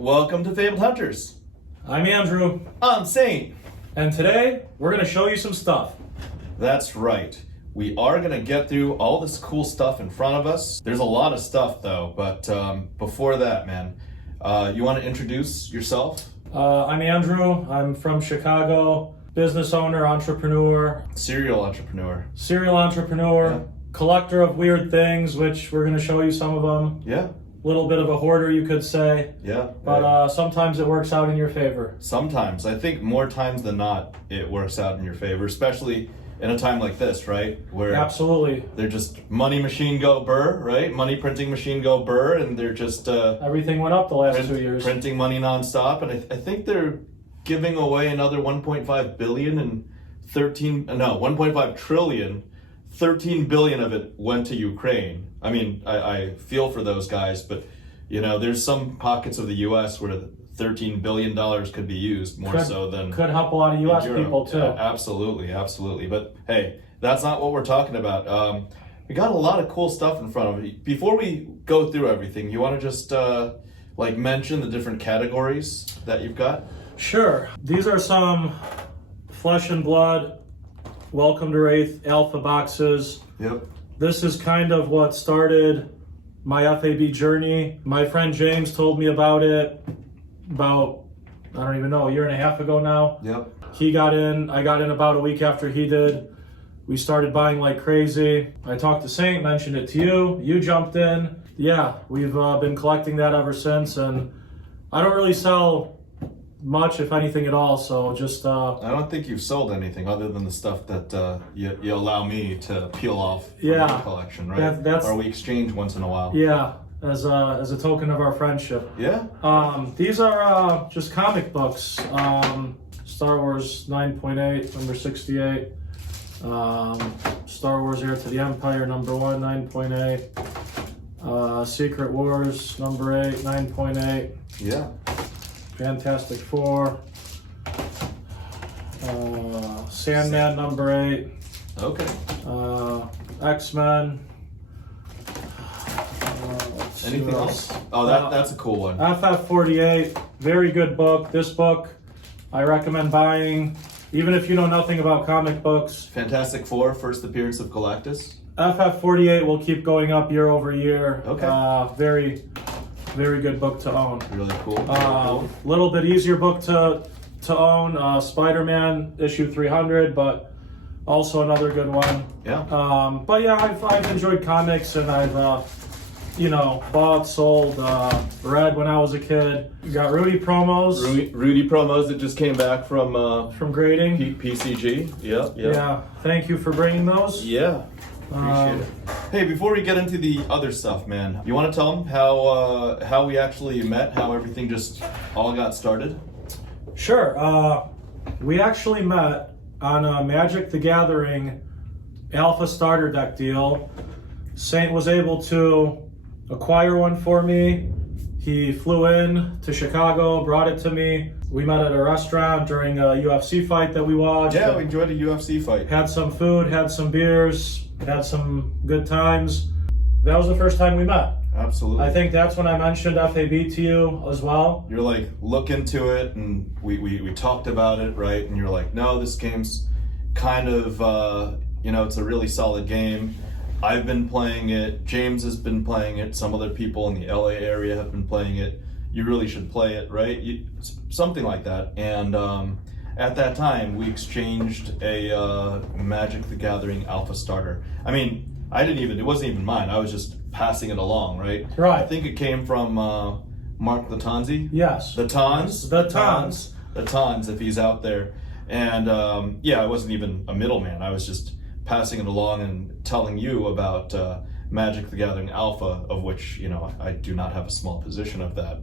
Welcome to FaBled Hunters. I'm Andrew. I'm Saint. And today, we're going to show you some stuff. That's right. We are going to get through all this cool stuff in front of us. There's a lot of stuff though, but before that, man, you want to introduce yourself? I'm Andrew. I'm from Chicago. Business owner, entrepreneur. Serial entrepreneur. Yeah. Collector of weird things, which we're going to show you some of them. Yeah. Little bit of a hoarder, you could say. Yeah. But sometimes it works out in your favor. Sometimes. I think more times than not, it works out in your favor, especially in a time like this, right? Where Absolutely. they're just money machine go burr, right? Money printing machine go burr, and they're just everything went up the last 2 years. Printing money nonstop, and I think they're giving away another 1.5 billion and 1.5 trillion. 13 billion of it went to Ukraine. I mean, I feel for those guys, but you know, there's some pockets of the U.S. where $13 billion could be used could help a lot of U.S. people too. Yeah, absolutely. But hey, that's not what we're talking about. We got a lot of cool stuff in front of you. Before we go through everything, you want to just mention the different categories that you've got? Sure. These are some flesh and blood Welcome to Wraith Alpha boxes. Yep. This is kind of what started my FAB journey. My friend James told me about it about, I don't even know, a year and a half ago now. Yep. He got in, I got in about a week after he did. We started buying like crazy. I talked to Saint, mentioned it to you. You jumped in. Yeah, we've been collecting that ever since, and I don't really sell much, if anything at all, so just I don't think you've sold anything other than the stuff that you allow me to peel off from your collection, right? Or we exchange once in a while. Yeah, as a token of our friendship. Yeah. These are just comic books. Star Wars 9.8, number 68. Star Wars Heir to the Empire, number 1, 9.8. Secret Wars, number 8, 9.8. Yeah. Fantastic Four, Sandman number 8. Okay. X-Men. Anything else? Oh, that's a cool one. FF48, very good book. This book I recommend buying, even if you know nothing about comic books. Fantastic Four, first appearance of Galactus. FF48 will keep going up year over year. Okay. Very good book to own. Really cool. Little bit easier book to own. Spider-Man issue 300, but also another good one. Yeah. But yeah, I've enjoyed comics, and I've bought, sold, read when I was a kid. You got Rudy promos. Rudy promos that just came back from grading. PCG. Yeah. Yeah. Thank you for bringing those. Yeah. Appreciate it. Hey, before we get into the other stuff, man, you want to tell them how we actually met, how everything just all got started? Sure. We actually met on a Magic the Gathering Alpha Starter Deck deal. Saint was able to acquire one for me. He flew in to Chicago, brought it to me. We met at a restaurant during a UFC fight that we watched. Yeah, we enjoyed a UFC fight. Had some food, had some beers, had some good times. That was the first time we met. Absolutely. I think that's when I mentioned FAB to you as well. You're like, look into it, and we talked about it, right? And you're like, no, this game's kind of, it's a really solid game. I've been playing it. James has been playing it. Some other people in the LA area have been playing it. You really should play it, right? Something like that. And at that time, we exchanged a Magic the Gathering Alpha starter. I mean, it wasn't even mine. I was just passing it along, right? Right. I think it came from Mark Latanzi. Yes. The Tons, if he's out there. And I wasn't even a middleman. I was just passing it along and telling you about Magic the Gathering Alpha, of which, I do not have a small position of that.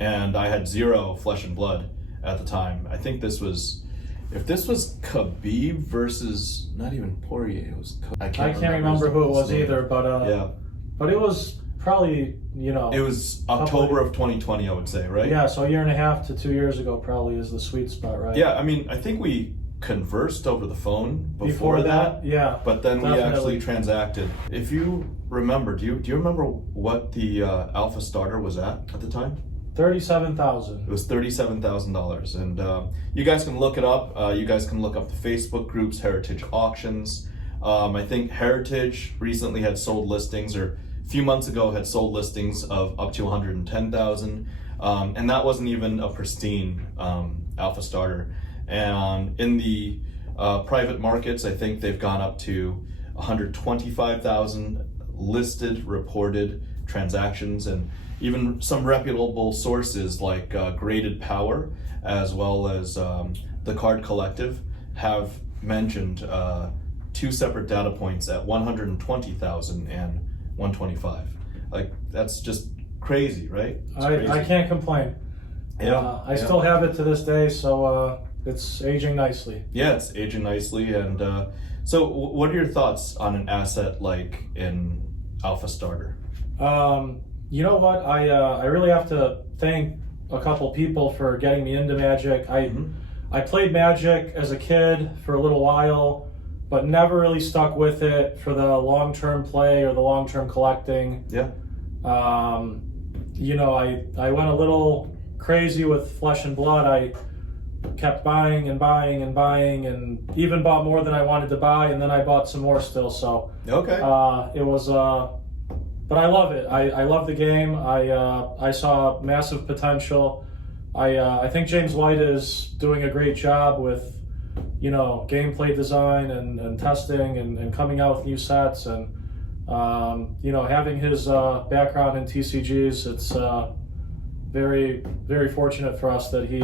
And I had 0 flesh and blood at the time. I think if this was Khabib versus, not even Poirier, it was I can't remember who it was either, but but it was probably, It was October of 2020, I would say, right? Yeah, so a year and a half to 2 years ago probably is the sweet spot, right? Yeah, I mean, I think we conversed over the phone before that. Yeah. But then definitely. We actually transacted. If you remember, do you remember what the Alpha starter was at the time? $37,000. It was $37,000, and you guys can look it up. You guys can look up the Facebook groups, Heritage Auctions. I think Heritage recently had sold listings, or a few months ago had sold listings of up to $110,000, and that wasn't even a pristine Alpha Starter. And in the private markets, I think they've gone up to 125,000 listed, reported transactions, and even some reputable sources like Graded Power, as well as the Card Collective, have mentioned two separate data points at 120,000 and 125. Like, that's just crazy, right? I can't complain. I still have it to this day, so it's aging nicely. Yeah, it's aging nicely. And so what are your thoughts on an asset like an Alpha Starter? You know what? I really have to thank a couple people for getting me into Magic. I played Magic as a kid for a little while, but never really stuck with it for the long-term play or the long-term collecting. Yeah. You know, I went a little crazy with Flesh and Blood. I kept buying and buying and buying, and even bought more than I wanted to buy, and then I bought some more still. So okay. It was, but I love it. I love the game. I saw massive potential. I think James White is doing a great job with, you know, gameplay design and testing and coming out with new sets, and you know, having his background in TCGs, it's very, very fortunate for us that he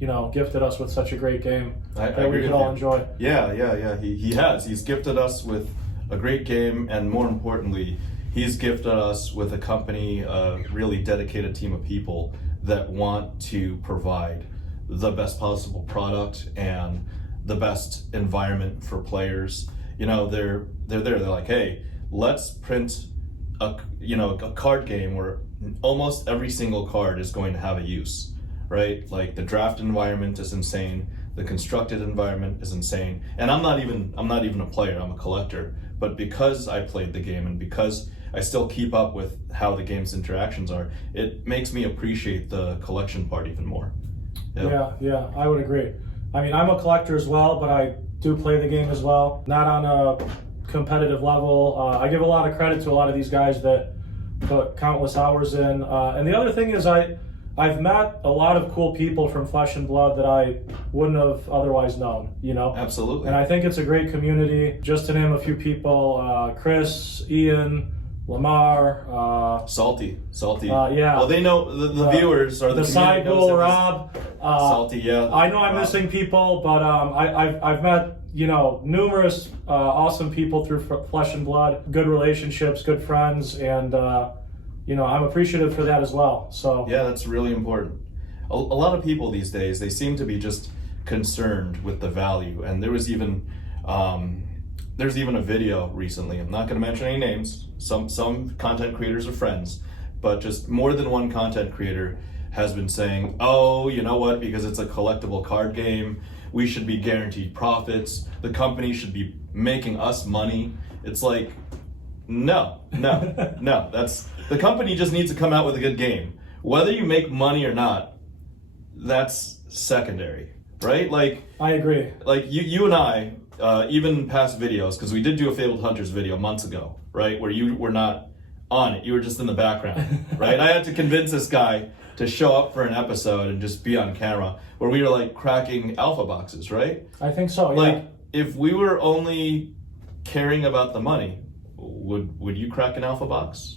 you know, gifted us with such a great game that we could all enjoy. Yeah. He has. He's gifted us with a great game, and more importantly, he's gifted us with a company, a really dedicated team of people that want to provide the best possible product and the best environment for players. You know, they're there. They're like, hey, let's print a card game where almost every single card is going to have a use, right? Like, the draft environment is insane. The constructed environment is insane. And I'm not even a player. I'm a collector. But because I played the game and because I still keep up with how the game's interactions are, it makes me appreciate the collection part even more. Yeah, I would agree. I mean, I'm a collector as well, but I do play the game as well. Not on a competitive level. I give a lot of credit to a lot of these guys that put countless hours in. And the other thing is I've met a lot of cool people from Flesh and Blood that I wouldn't have otherwise known, you know? Absolutely. And I think it's a great community. Just to name a few people, Chris, Ian, Lamar, Salty. Yeah. Well, they know the viewers or the Cycle, Rob. Salty, yeah. I know I'm missing people, but I've met, you know, numerous awesome people through Flesh and Blood. Good relationships, good friends, and you know, I'm appreciative for that as well. So yeah, that's really important. A lot of people these days, they seem to be just concerned with the value, and there's even a video recently. I'm not going to mention any names. Some content creators are friends, but just more than one content creator has been saying, oh, you know what, because it's a collectible card game, we should be guaranteed profits. The company should be making us money. It's like, no. That's, the company just needs to come out with a good game. Whether you make money or not, that's secondary, right? Like, I agree. Like you and I, even past videos, because we did do a Fabled Hunters video months ago, right? Where you were not on it, you were just in the background, right? I had to convince this guy to show up for an episode and just be on camera, where we were like cracking alpha boxes, right? I think so, yeah. Like, if we were only caring about the money, would you crack an alpha box?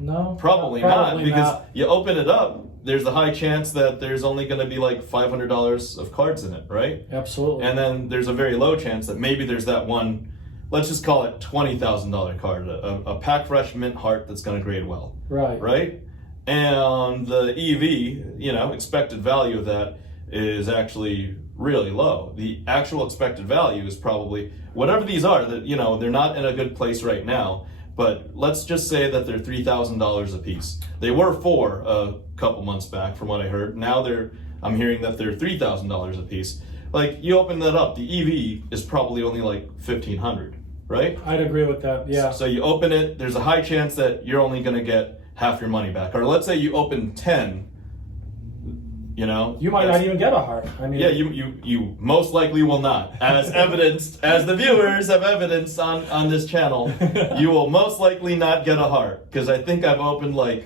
No. Probably not, because you open it up, there's a high chance that there's only going to be like $500 of cards in it, right? Absolutely. And then there's a very low chance that maybe there's that one, let's just call it $20,000 card, a pack fresh mint heart that's going to grade well. Right? And the EV, you know, expected value of that is actually really low. The actual expected value is probably, whatever these are, that, you know, they're not in a good place right now, but let's just say that they're $3,000 a piece. They were $4,000 a couple months back from what I heard. Now I'm hearing that they're $3,000 a piece. Like, you open that up, the EV is probably only like $1,500, right? I'd agree with that, yeah. So you open it, there's a high chance that you're only gonna get half your money back. Or let's say you open 10, you know, you might not even get a heart. I mean, yeah, you most likely will not, as evidenced, as the viewers have evidenced on this channel. You will most likely not get a heart, because I think I've opened like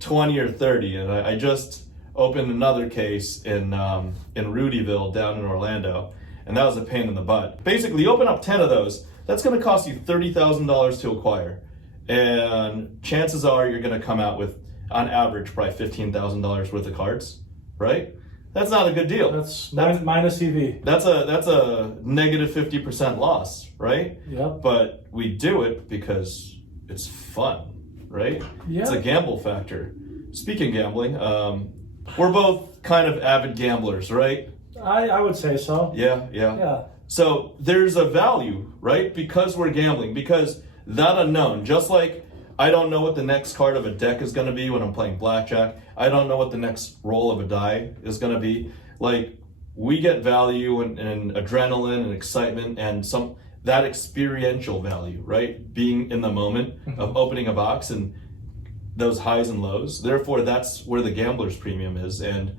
20 or 30, and I just opened another case in Rudyville down in Orlando, and that was a pain in the butt. Basically, you open up 10 of those, that's going to cost you $30,000 to acquire, and chances are you're going to come out with, on average, probably $15,000 worth of cards. Right? That's not a good deal. That's minus EV. That's a negative 50% loss, right? Yep. But we do it because it's fun, right? Yeah. It's a gamble factor. Speaking of gambling, we're both kind of avid gamblers, right? I would say so. Yeah. So there's a value, right? Because we're gambling, because that unknown, just like I don't know what the next card of a deck is going to be when I'm playing blackjack. I don't know what the next roll of a die is going to be. Like, we get value and adrenaline and excitement and that experiential value, right? Being in the moment of opening a box and those highs and lows. Therefore, that's where the gambler's premium is. And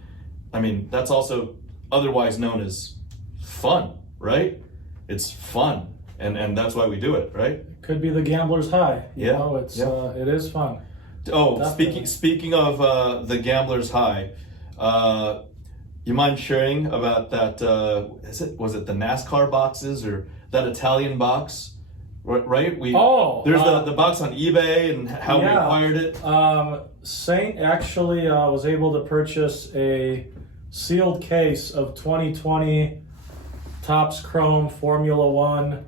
I mean, that's also otherwise known as fun, right? It's fun. And that's why we do it, right? Could be the gambler's high. You know, it is fun. Oh, Definitely. speaking of the gambler's high, you mind sharing about that? Was it the NASCAR boxes or that Italian box? Right? There's the box on eBay and how we acquired it. Saint actually was able to purchase a sealed case of 2020 Topps Chrome Formula One.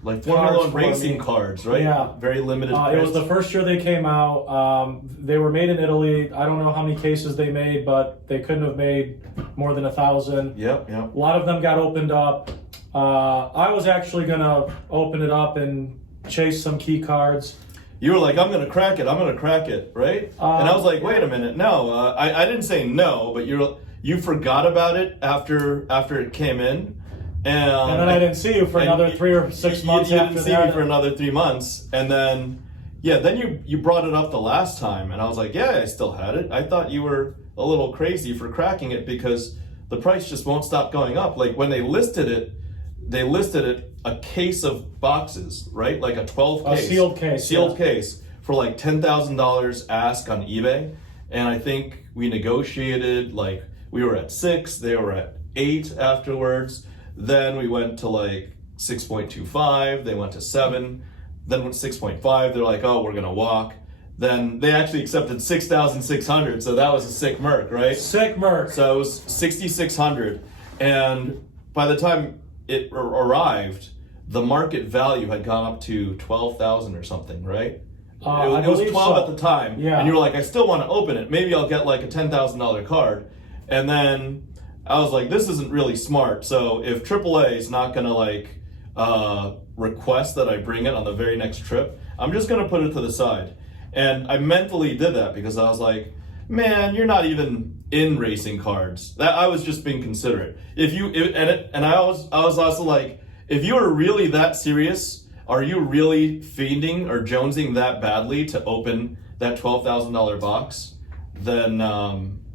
Like Formula One racing cards, right? Yeah. Very limited. It was the first year they came out. They were made in Italy. I don't know how many cases they made, but they couldn't have made more than 1,000. Yep. A lot of them got opened up. I was actually going to open it up and chase some key cards. You were like, I'm going to crack it, right? And I was like, wait a minute, no. I didn't say no, but you forgot about it after it came in. And then I didn't see you for another 3 or 6 months you after didn't see that. me for another 3 months. And then you brought it up the last time. And I was like, yeah, I still had it. I thought you were a little crazy for cracking it because the price just won't stop going up. Like when they listed it a case of boxes, right? Like a 12 case. A sealed case. Case for like $10,000 ask on eBay. And I think we negotiated, like we were at 6, they were at 8 afterwards. Then we went to like 6.25, they went to 7, then went 6.5, they're like, oh, we're gonna walk. Then they actually accepted 6,600, so that was a sick merc, right? Sick merc. So it was 6,600, and by the time it arrived, the market value had gone up to 12,000 or something, right? It was 12 at the time, and you were like, I still want to open it. Maybe I'll get like a $10,000 card, and then I was like, this isn't really smart. So if AAA is not gonna like request that I bring it on the very next trip, I'm just gonna put it to the side. And I mentally did that because I was like, man, you're not even in racing cards. That I was just being considerate. I was also like, if you were really that serious, are you really fiending or jonesing that badly to open that $12,000 box?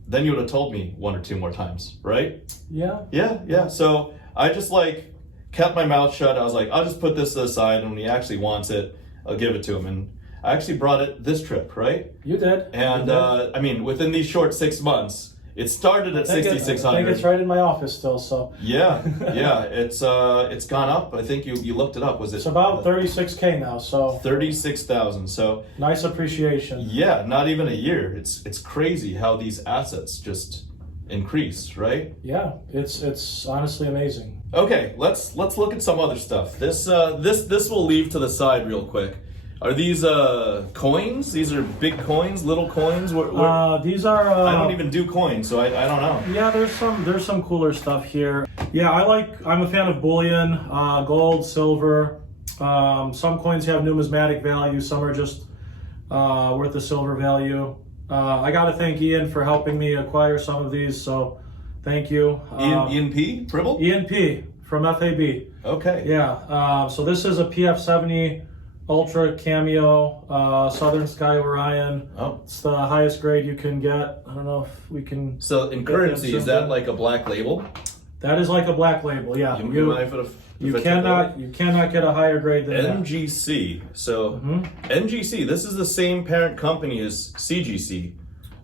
Then you would have told me 1 or 2 more times, right? Yeah. So I just like kept my mouth shut. I was like, I'll just put this to the side, and when he actually wants it, I'll give it to him. And I actually brought it this trip, right? You did. And I mean, within these short 6 months, it started at 6,600. I think it's right in my office still. So yeah, it's gone up. I think you looked it up. Was it? It's about 36K now. So 36,000. So nice appreciation. Yeah, not even a year. It's crazy how these assets just increase, right? Yeah, it's honestly amazing. Okay, let's look at some other stuff. This we'll leave to the side real quick. Are these coins? These are big coins, little coins? These are. I don't even do coins, so I don't know. Yeah, there's some cooler stuff here. Yeah, I'm a fan of bullion, gold, silver. Some coins have numismatic value. Some are just worth the silver value. I got to thank Ian for helping me acquire some of these. So, thank you. Ian P. Pribble? Ian P. from FaB. Okay. Yeah. So this is a PF70 Ultra Cameo, Southern Sky Orion. Oh. It's the highest grade you can get. I don't know if we can. So in currency, is that like a black label? That is like a black label, yeah. You cannot get a higher grade than that. NGC. So NGC, this is the same parent company as CGC,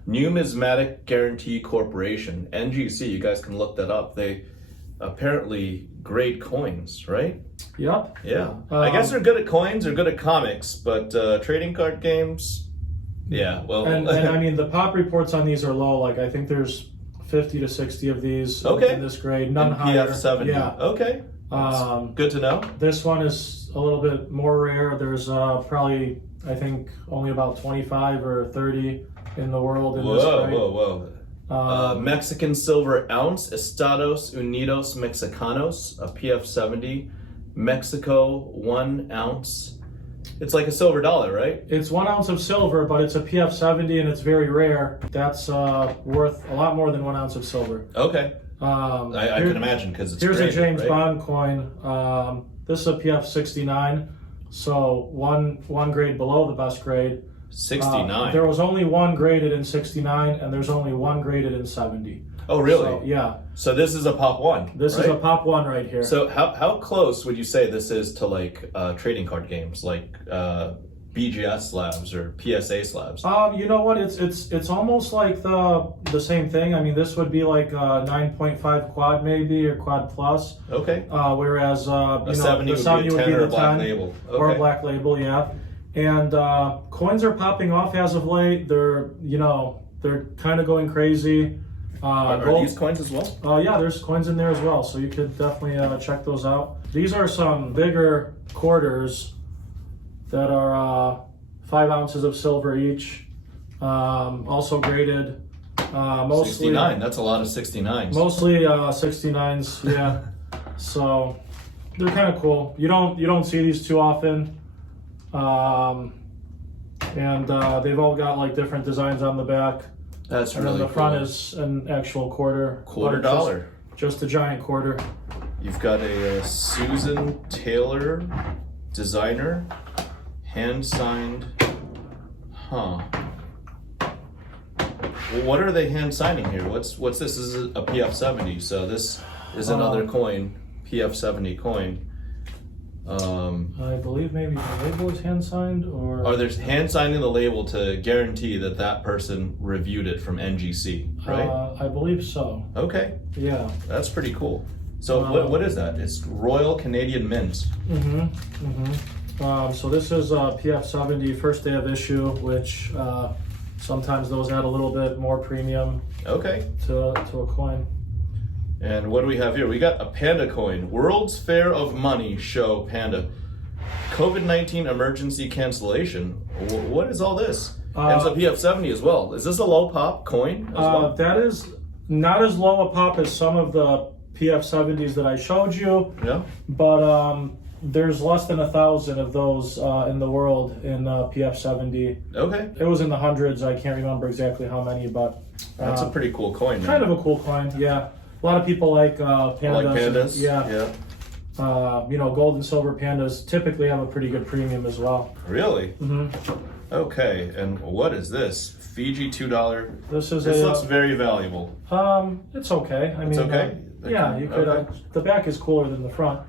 Numismatic Guarantee Corporation. NGC, you guys can look that up. They apparently grade coins, right? Yep. Yeah. I guess they're good at coins, they're good at comics, but trading card games, yeah, well. And I mean, the pop reports on these are low. Like, I think there's 50 to 60 of these in this grade, none higher. PF70. Yeah. Okay. Good to know. This one is a little bit more rare. There's probably, I think, only about 25 or 30 in the world in this grade. Whoa. Mexican silver ounce, Estados Unidos Mexicanos, a PF70. Mexico, 1 ounce. It's like a silver dollar, right? It's 1 ounce of silver, but it's a PF70 and it's very rare. That's worth a lot more than 1 ounce of silver. Okay. I can imagine because it's here's graded, a James right? Bond coin. This is a PF69, so one grade below the best grade. 69. There was only one graded in 69, and there's only one graded in 70. Oh, really? So, yeah. So this is a pop one. This is a pop one right here. So how close would you say this is to like trading card games, like BGS slabs or PSA slabs? You know what? It's almost like the same thing. I mean, this would be like a 9.5 quad maybe or quad plus. Okay. Whereas a 70 would be a 10 or a black label. Okay. Or a black label, yeah. And coins are popping off as of late. They're kind of going crazy. Are these coins as well? Yeah, there's coins in there as well, so you could definitely check those out. These are some bigger quarters that are 5 ounces of silver each, also graded. Mostly 69, that's a lot of 69s. Mostly 69s, yeah. So they're kind of cool. You don't see these too often. And they've all got like different designs on the back. That's and really then the cool. front is an actual quarter. Quarter dollar. Just a giant quarter. You've got a Susan Taylor designer, hand signed. Huh. Well, what are they hand signing here? What's this? This is a PF70, so this is another coin, PF70 coin. I believe maybe the label is hand signed, or they're hand signing the label to guarantee that person reviewed it from NGC, right? I believe so. Okay. Yeah. That's pretty cool. So what is that? It's Royal Canadian Mint. So this is PF70 first day of issue, which sometimes those add a little bit more premium. Okay. To a coin. And what do we have here? We got a Panda coin. World's Fair of Money show Panda. COVID-19 emergency cancellation. What is all this? And it's a PF70 as well. Is this a low pop coin as well? That is not as low a pop as some of the PF70s that I showed you. Yeah. But there's less than 1,000 of those in the world in PF70. Okay. It was in the hundreds. I can't remember exactly how many, but that's a pretty cool coin. Kind of a cool coin, yeah. A lot of people like pandas. Like pandas? Yeah. Gold and silver pandas typically have a pretty good premium as well. Really? Okay, and what is this? Fiji $2. This looks very valuable. It's okay. I mean, it's okay? Yeah, you could. Okay. The back is cooler than the front.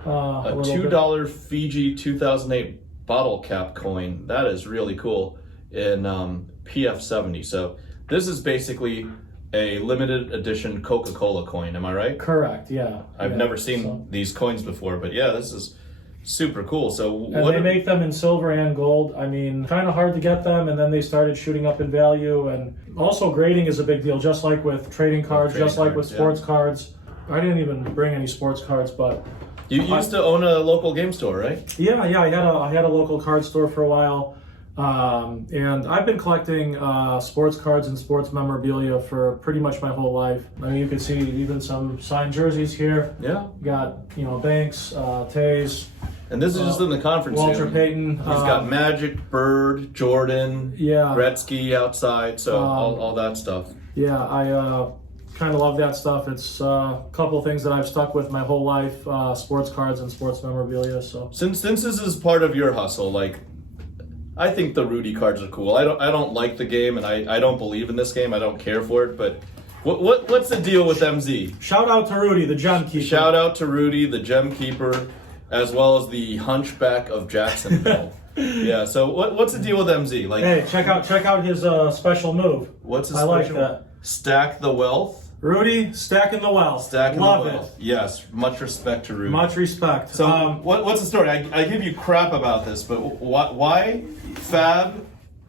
A $2 Fiji 2008 bottle cap coin. That is really cool in PF70. So this is basically a limited edition Coca-Cola coin. Am I right? Correct. Yeah. I've never seen these coins before, but yeah, this is super cool. So they make them in silver and gold. I mean, kind of hard to get them, and then they started shooting up in value. And also grading is a big deal, just like with trading cards, just like with sports cards. I didn't even bring any sports cards, but you used to own a local game store, right? Yeah. I had a local card store for a while. And I've been collecting sports cards and sports memorabilia for pretty much my whole life. I mean, you can see even some signed jerseys here. Yeah. Got, Banks, Tays. And this is just in the conference Walter room. Payton. He's got Magic, Bird, Jordan, Gretzky outside, so all that stuff. Yeah, I kind of love that stuff. It's a couple things that I've stuck with my whole life, sports cards and sports memorabilia. So Since this is part of your hustle, like, I think the Rudy cards are cool. I don't like the game, and I don't believe in this game. I don't care for it. But what's the deal with MZ? shout out to Rudy, the gem keeper. Shout out to Rudy, the gem keeper, as well as the Hunchback of Jacksonville. Yeah. So what's the deal with MZ? Like, Hey, check out his special move. what's his I like special? that. Stack the wealth. Rudy, stacking the wealth. Stacking Love the wealth. Yes. Much respect to Rudy. Much respect. So what's the story? I give you crap about this, but why Fab?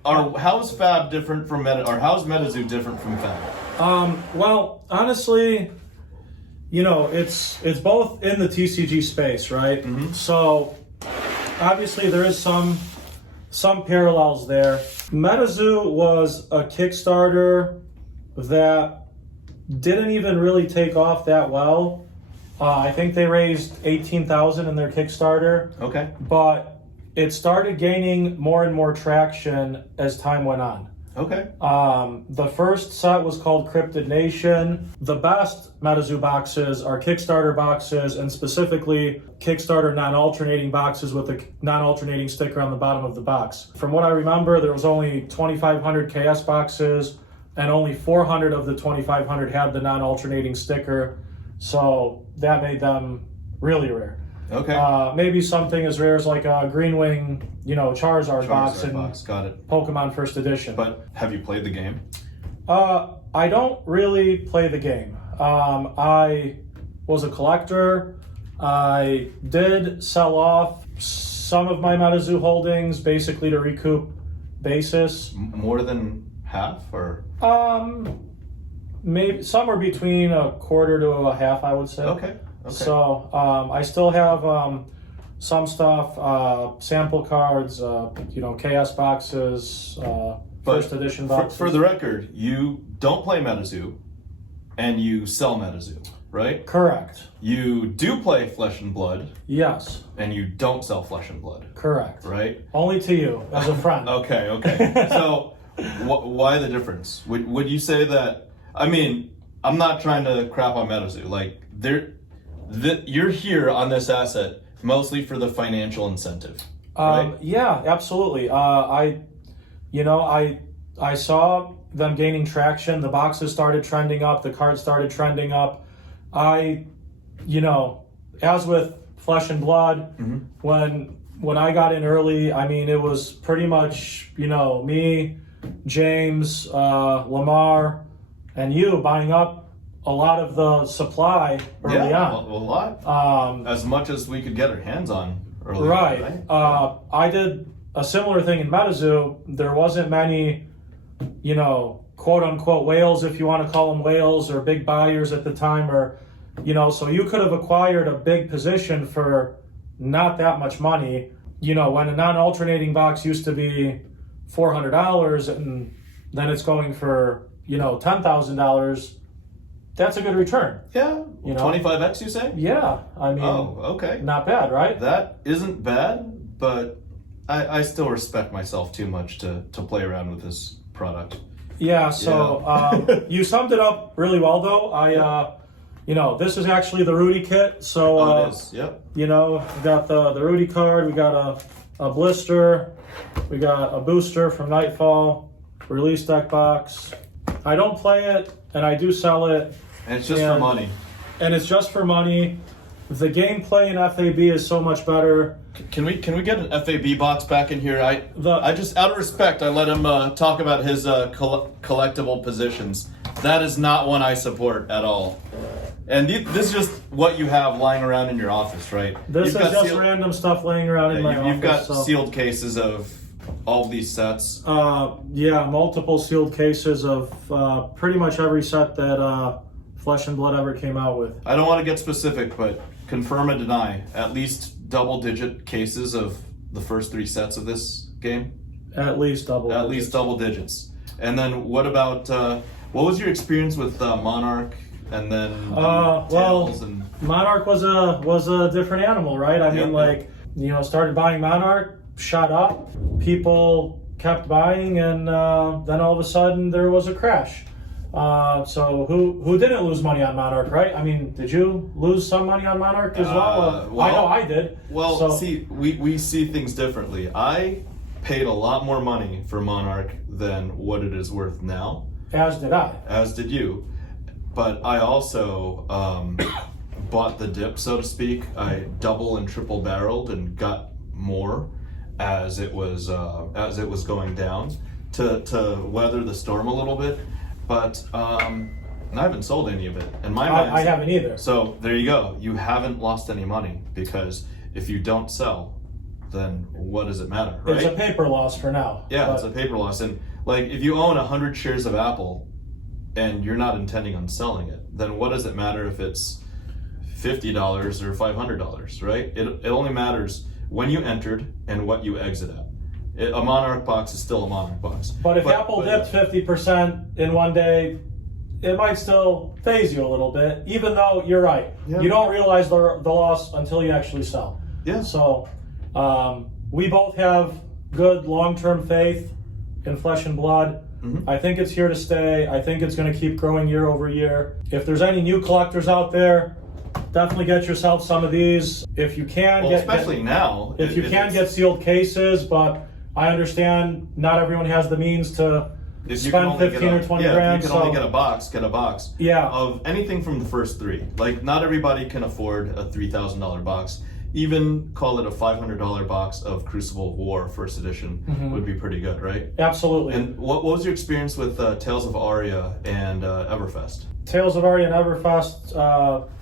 Or how's Fab different from or how's MetaZoo different from Fab? Well, honestly, it's both in the TCG space, right? Mm-hmm. So obviously there is some parallels there. MetaZoo was a Kickstarter that didn't even really take off that well. I think they raised $18,000 in their Kickstarter. Okay. But it started gaining more and more traction as time went on. Okay. The first set was called Cryptid Nation. The best MetaZoo boxes are Kickstarter boxes, and specifically Kickstarter non-alternating boxes with a non-alternating sticker on the bottom of the box. From what I remember, there was only 2,500 KS boxes, and only 400 of the 2,500 had the non-alternating sticker, so that made them really rare. Okay. Maybe something as rare as like a Green Wing, Charizard box in Got it. Pokemon First Edition. But have you played the game? I don't really play the game. I was a collector. I did sell off some of my MetaZoo holdings basically to recoup basis. More than half, or? Maybe somewhere between a quarter to a half, I would say. Okay. So I still have some stuff, sample cards, KS boxes, first edition boxes. For the record, you don't play MetaZoo, and you sell MetaZoo, right? Correct. You do play Flesh and Blood, Yes. and you don't sell Flesh and Blood, Correct. right? Only to you as a friend. Okay. So, why the difference? Would you say that? I mean, I'm not trying to crap on MetaZoo. Like, you're here on this asset mostly for the financial incentive, right? Yeah, absolutely. I saw them gaining traction. The boxes started trending up. The cards started trending up. As with Flesh and Blood, when I got in early, I mean, it was pretty much, me, James, Lamar, and you buying up a lot of the supply early on. A lot. As much as we could get our hands on early Right. on, I did a similar thing in MetaZoo. There wasn't many, quote unquote whales, if you want to call them whales, or big buyers at the time, or, so you could have acquired a big position for not that much money. When a non-alternating box used to be $400 and then it's going for, $10,000, that's a good return. Yeah. 25x, you say? Yeah. I mean, okay. not bad, right? That isn't bad, but I still respect myself too much to play around with this product. Yeah, so you summed it up really well, though. This is actually the Rudy kit. So, it is. Yep. we got the Rudy card. We got a blister. We got a booster from Nightfall. Release deck box. I don't play it, and I do sell it. And it's just for money. And it's just for money. The gameplay in FAB is so much better. Can we get an FAB box back in here? I just, out of respect, I let him talk about his collectible positions. That is not one I support at all. And this is just what you have lying around in your office, right? This is just random stuff laying around in my office. You've got sealed cases of all of these sets. Multiple sealed cases of pretty much every set that Flesh and Blood ever came out with. I don't want to get specific, but confirm and deny. At least double-digit cases of the first 3 sets of this game? At least double digits. At least double digits. And then what about, what was your experience with Monarch and then Tails? And Monarch was a different animal, right? I mean, started buying Monarch, shot up, people kept buying, and then all of a sudden there was a crash. So who didn't lose money on Monarch, right? I mean, did you lose some money on Monarch as well? I know I did. Well, so, see, we see things differently. I paid a lot more money for Monarch than what it is worth now. As did I. As did you. But I also bought the dip, so to speak. I double and triple barreled and got more as it was going down to weather the storm a little bit. But I haven't sold any of it. And I haven't either. So there you go. You haven't lost any money, because if you don't sell, then what does it matter, right? It's a paper loss for now. Yeah, it's a paper loss. And like, if you own 100 shares of Apple and you're not intending on selling it, then what does it matter if it's $50 or $500, right? It only matters when you entered and what you exit at. A Monarch box is still a Monarch box. But if Apple dipped 50% in one day, it might still phase you a little bit, even though you're right. Yeah. You don't realize the loss until you actually sell. Yeah. So we both have good long-term faith in Flesh and Blood. Mm-hmm. I think it's here to stay. I think it's going to keep growing year over year. If there's any new collectors out there, definitely get yourself some of these. If you can, especially now. If you can get sealed cases, but I understand not everyone has the means to spend 15 or 20 grand. If you can only get a box, Yeah. Of anything from the first three. Like, not everybody can afford a $3,000 box. Even call it a $500 box of Crucible of War First Edition would be pretty good, right? Absolutely. And what was your experience with Tales of Aria and Everfest? Tales of Aria and Everfest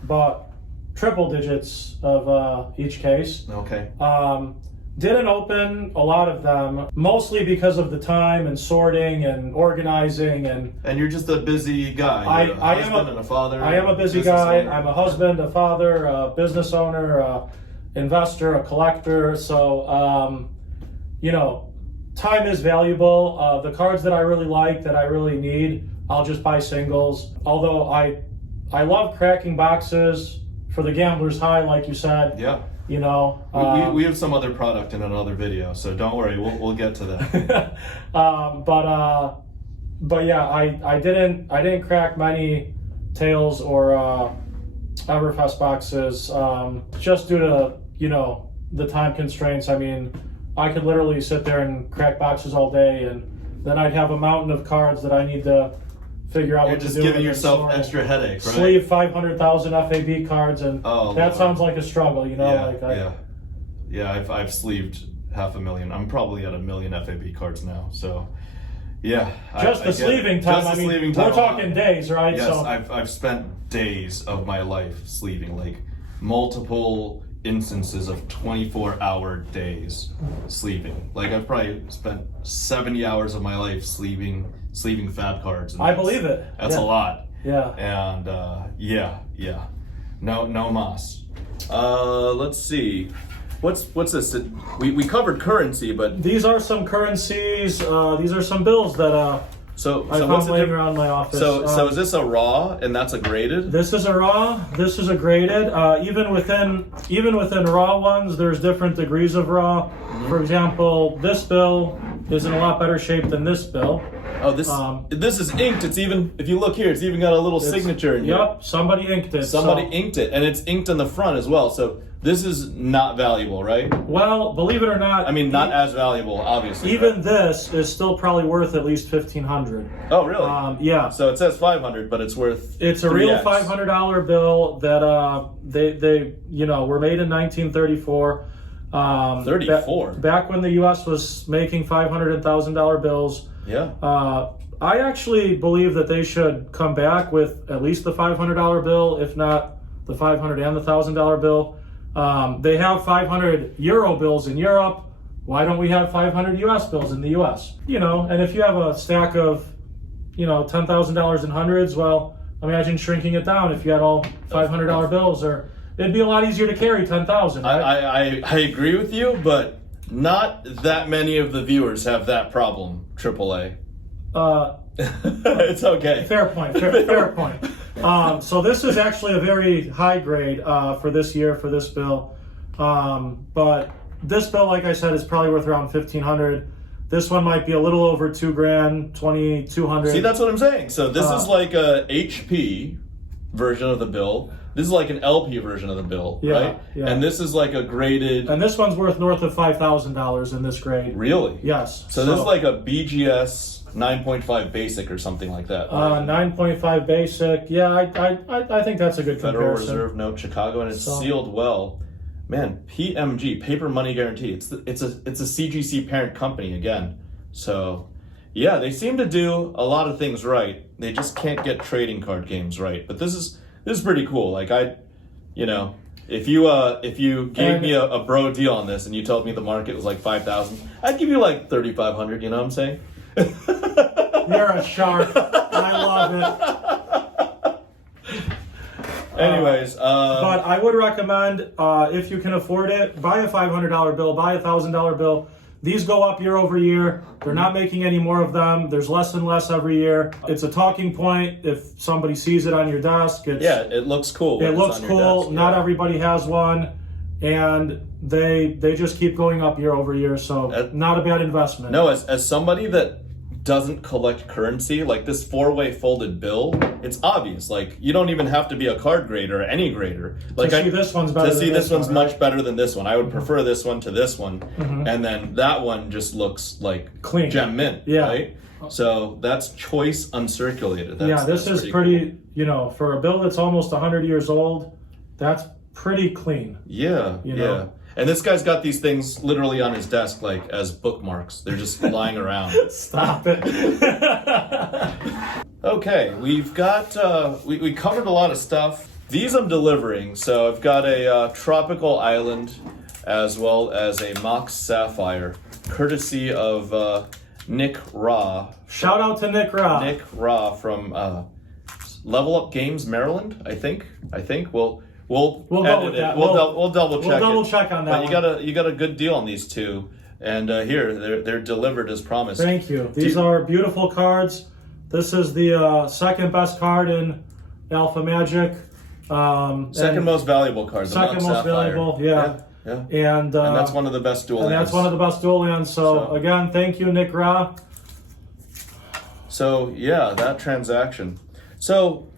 bought triple digits of each case. Okay. Didn't open a lot of them, mostly because of the time and sorting and organizing and you're just a busy guy. You're a husband and a father. I am a busy guy. Owner. I'm a husband, a father, a business owner, a investor, a collector. So time is valuable. The cards that I really like, that I really need, I'll just buy singles. Although I love cracking boxes for the gambler's high, like you said. Yeah. We have some other product in another video, so don't worry, we'll get to that. But yeah, I didn't crack many Tales or Everfest boxes just due to the time constraints. I mean, I could literally sit there and crack boxes all day, and then I'd have a mountain of cards that I need to figure out what to do. You're just giving yourself extra headache, right? Sleeve 500,000 FAB cards, and that sounds like a struggle, Yeah, I've sleeved 500,000. I'm probably at 1 million FAB cards now, so yeah. Just the sleeving time. We're talking days, right? Yes, so I've spent days of my life sleeving, like multiple instances of 24-hour days sleeving. Like, I've probably spent 70 hours of my life sleeving fab cards. And I believe it. That's a lot. Yeah. And yeah. No mas. Let's see. What's this? We covered currency, but these are some currencies. These are some bills that I found laying around my office. So is this a raw and that's a graded? This is a raw. This is a graded. Even within raw ones, there's different degrees of raw. Mm-hmm. For example, this bill is in a lot better shape than this bill. Oh, this is inked. It's even, if you look here, it's even got a little signature in here. Yep, somebody inked it. Somebody inked it, and it's inked on the front as well. So this is not valuable, right? Well, believe it or not. I mean, not as valuable, obviously. Even this is still probably worth at least $1,500. Oh, really? Yeah. So it says $500, but it's worth. It's a 3X. Real $500 bill that they were made in 1934. 34. Back when the U.S. was making $500 and $1,000 bills. Yeah. I actually believe that they should come back with at least the $500 bill, if not the $500 and the $1,000 bill. They have 500 euro bills in Europe. Why don't we have 500 U.S. bills in the U.S.? And if you have a stack of, $10,000 in hundreds, well, imagine shrinking it down if you had all $500 bills, or it'd be a lot easier to carry 10,000. Right? I agree with you, but not that many of the viewers have that problem. AAA. It's okay. Fair point. Fair point. So this is actually a very high grade for this year for this bill, but this bill, like I said, is probably worth around $1,500. This one might be a little over $2,000, 2,200. See, that's what I'm saying. So this is like a HP version of the bill. This is like an LP version of the bill, right? Yeah. And this is like a graded. And this one's worth north of $5,000 in this grade. Really? Yes. So this is like a BGS 9.5 basic or something like that. 9.5 basic. Yeah, I think that's a good Federal comparison. Reserve note, Chicago, and it's sealed well. Man, PMG, paper money guarantee. It's a CGC parent company again. So, yeah, they seem to do a lot of things right. They just can't get trading card games right. But this is pretty cool. Like if you gave me a bro deal on this and you told me the market was like 5,000, I'd give you like 3,500. You know what I'm saying? You're a shark. I love it. Anyways, but I would recommend, if you can afford it, buy a $500 bill, buy a $1,000 bill. These go up year over year. They're not making any more of them. There's less and less every year. It's a talking point. If somebody sees it on your desk, it looks cool. It looks cool. Not everybody has one, and they just keep going up year over year. So not a bad investment. No, as somebody that doesn't collect currency, like this 4-way folded bill, it's obvious. Like you don't even have to be a card grader or any grader. Like to see this one's better. To see this one's much better than this one. I would prefer this one to this one, and then that one just looks like clean gem mint. Yeah. Right? So that's choice uncirculated. This is pretty cool. For a bill that's almost 100 years old, that's pretty clean. Yeah. Yeah. And this guy's got these things literally on his desk, like as bookmarks. They're just lying around. Stop it. Okay, we've got, we covered a lot of stuff. These I'm delivering. So I've got a Tropical Island as well as a Mox Sapphire, courtesy of Nick Ra. Shout out to Nick Ra. Nick Ra from Level Up Games, Maryland, I think. We'll edit it. We'll double check. We'll double check on that. But you got a good deal on these two, and here they're delivered as promised. Thank you. These are beautiful cards. This is the second best card in Alpha Magic. Second most valuable card. Second most valuable. Yeah. And that's one of the best dual lands. And that's one of the best dual lands. So again, thank you, Nick Ra. So yeah, that transaction. So.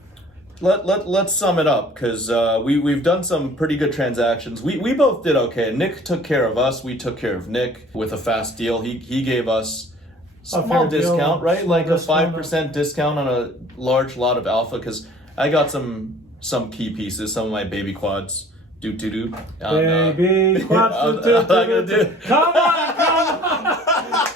Let's sum it up, because we've done some pretty good transactions. We both did okay. Nick took care of us. We took care of Nick with a fast deal. He gave us a small discount, right? Like a 5% discount on a large lot of alpha, because I got some key pieces, some of my baby quads. Baby quads. Come on.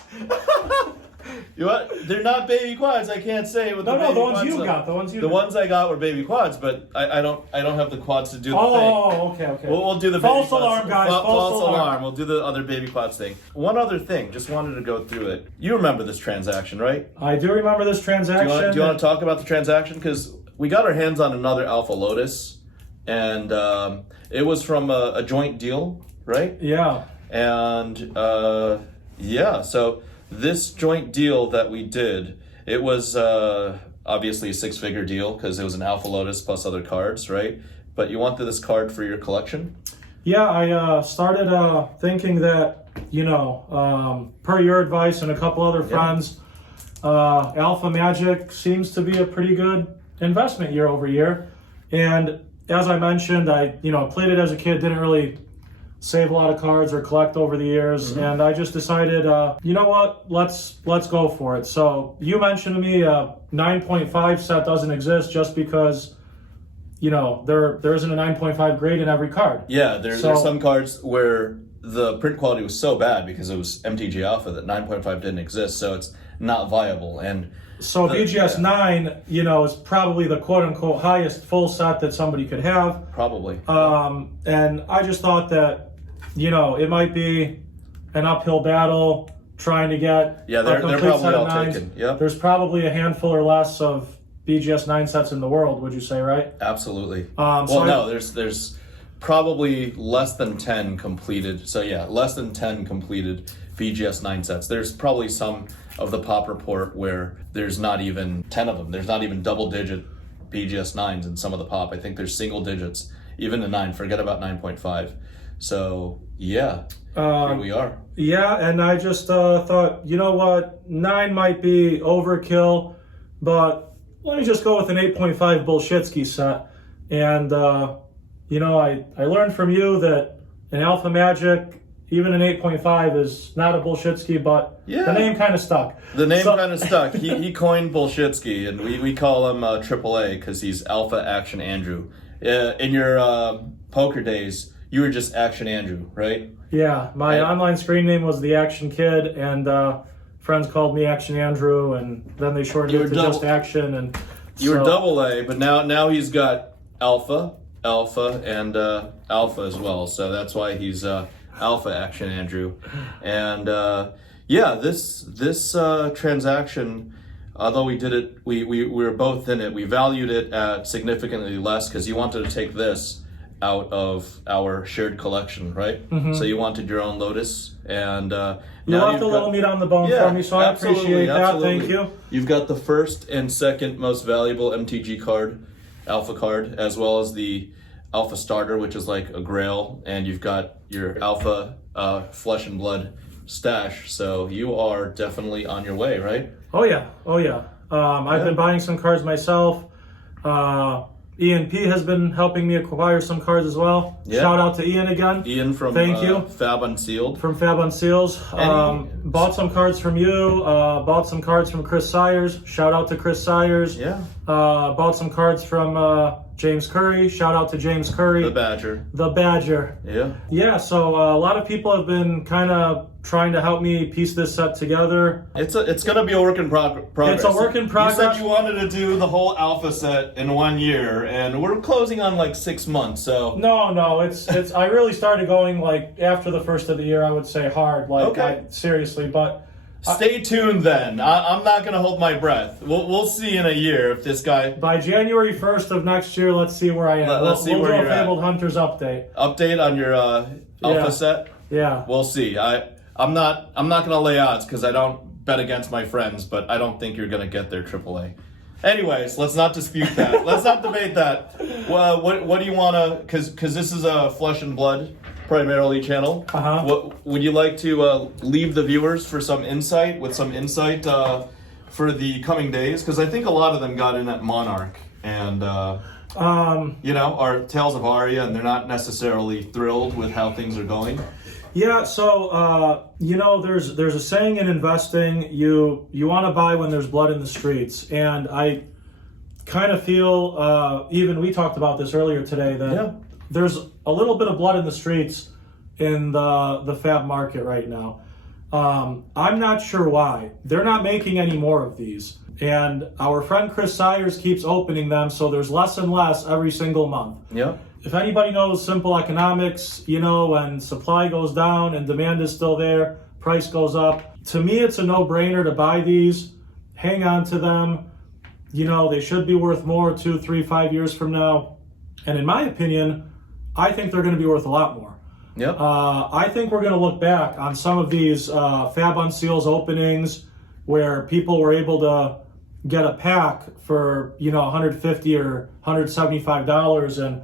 You what? They're not baby quads. I can't say with the ones you got. The ones I got were baby quads, but I don't have the quads to do the thing. Oh, okay. We'll do the false baby alarm, quads. guys. False alarm. We'll do the other baby quads thing. One other thing. Just wanted to go through it. You remember this transaction, right? I do remember this transaction. Do you want to talk about the transaction? Because we got our hands on another Alpha Lotus, and it was from a joint deal, right? Yeah. And so. This joint deal that we did, it was obviously a 6-figure deal because it was an Alpha Lotus plus other cards, right? But you wanted this card for your collection? Yeah, I started thinking that, per your advice and a couple other friends, Alpha Magic seems to be a pretty good investment year over year. And as I mentioned, I played it as a kid, didn't really save a lot of cards or collect over the years, and I just decided, you know what, let's go for it. So you mentioned to me a 9.5 set doesn't exist just because, there isn't a 9.5 grade in every card. Yeah, there's some cards where the print quality was so bad because it was MTG Alpha that 9.5 didn't exist, so it's not viable. And so BGS 9, is probably the quote-unquote highest full set that somebody could have. Probably. And I just thought that, it might be an uphill battle trying to get they're probably all taken. Yep. There's probably a handful or less of BGS 9 sets in the world, would you say, right? Absolutely. There's probably less than 10 completed. So yeah, less than 10 completed BGS 9 sets. There's probably some of the pop report where there's not even 10 of them. There's not even double-digit BGS 9s in some of the pop. I think there's single digits, even the 9. Forget about 9.5. So yeah, here we are. Yeah, and I just thought, you know what, 9 might be overkill, but let me just go with an 8.5 Bolshitsky set. And, you know, I learned from you that in Alpha Magic, even an 8.5 is not a Bolshitsky, but the name kind of stuck. The name kind of stuck. He coined Bolshitsky, and we call him AAA because he's Alpha Action Andrew. In your poker days, you were just Action Andrew, right? Yeah, my online screen name was the Action Kid, and friends called me Action Andrew, and then they shortened it to just Action. And you were AA, but now he's got Alpha, and Alpha as well. So that's why he's Alpha Action Andrew. And yeah, this transaction, although we did it, we were both in it. We valued it at significantly less because you wanted to take this out of our shared collection, right? Mm-hmm. So you wanted your own Lotus, and you left a little meat on the bone for me, so I appreciate that. Thank you. You've got the first and second most valuable MTG card, Alpha card, as well as the Alpha starter, which is like a grail, and you've got your Alpha flesh and blood stash. So you are definitely on your way, right? Oh yeah. I've been buying some cards myself. Ian P has been helping me acquire some cards as well. Yeah. Shout out to Ian again. Ian from Thank you. Fab Unsealed. From Fab Unseals. Bought some cards from you. Bought some cards from Chris Sayers. Shout out to Chris Sayers. Yeah. Bought some cards from James Curry. Shout out to James Curry. The Badger. The Badger. Yeah. Yeah, so a lot of people have been kind of trying to help me piece this set together. It's going to be a work in progress. It's a work in progress. You said you wanted to do the whole Alpha set in 1 year, and we're closing on like 6 months. So no, it's I really started going like after the first of the year. I would say hard, like seriously, but. Stay tuned then. I'm not going to hold my breath. We'll see in a year if this guy... By January 1st of next year, let's see where I am. Let's see where you're at. We'll do a FaBled Hunters update. Update on your Alpha set? Yeah. We'll see. I'm not going to lay odds because I don't bet against my friends, but I don't think you're going to get there AAA. Anyways, let's not dispute that. Let's not debate that. Well, what do you want to... Because this is a Flesh and Blood primarily channel. What would you like to leave the viewers for some insight for the coming days? Because I think a lot of them got in at Monarch and are Tales of Aria, and they're not necessarily thrilled with how things are going. Yeah, so there's a saying in investing, you want to buy when there's blood in the streets, and I kind of feel even we talked about this earlier today that there's a little bit of blood in the streets in the Fab market right now. I'm not sure why. They're not making any more of these. And our friend Chris Sayers keeps opening them, so there's less and less every single month. Yeah. If anybody knows simple economics, when supply goes down and demand is still there, price goes up. To me, it's a no-brainer to buy these, hang on to them. They should be worth more 2, 3, 5 years from now. And in my opinion, I think they're going to be worth a lot more. Yep. I think we're going to look back on some of these Fab Unseals openings where people were able to get a pack for, $150 or $175. And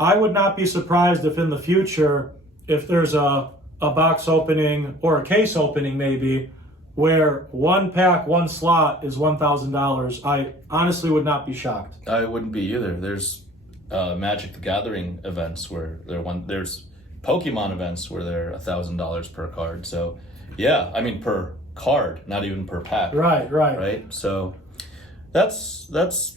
I would not be surprised if in the future, if there's a box opening or a case opening maybe, where one pack, one slot is $1,000. I honestly would not be shocked. I wouldn't be either. There's Magic the Gathering events where there's Pokemon events where they're $1,000 per card. So yeah, I mean per card, not even per pack. Right. So that's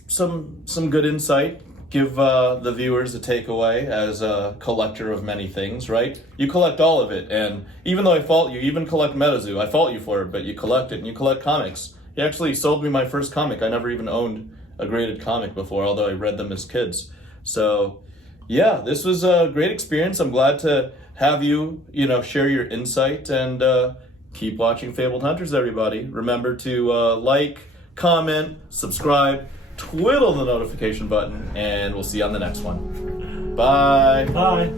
some good insight. Give the viewers a takeaway as a collector of many things, right? You collect all of it, and even though I fault you, even collect MetaZoo, I fault you for it, but you collect it, and you collect comics. You actually sold me my first comic. I never even owned a graded comic before, although I read them as kids. So yeah, this was a great experience. I'm glad to have you, share your insight, and keep watching FaBled Hunters, everybody. Remember to like, comment, subscribe, twiddle the notification button, and we'll see you on the next one. Bye. Bye.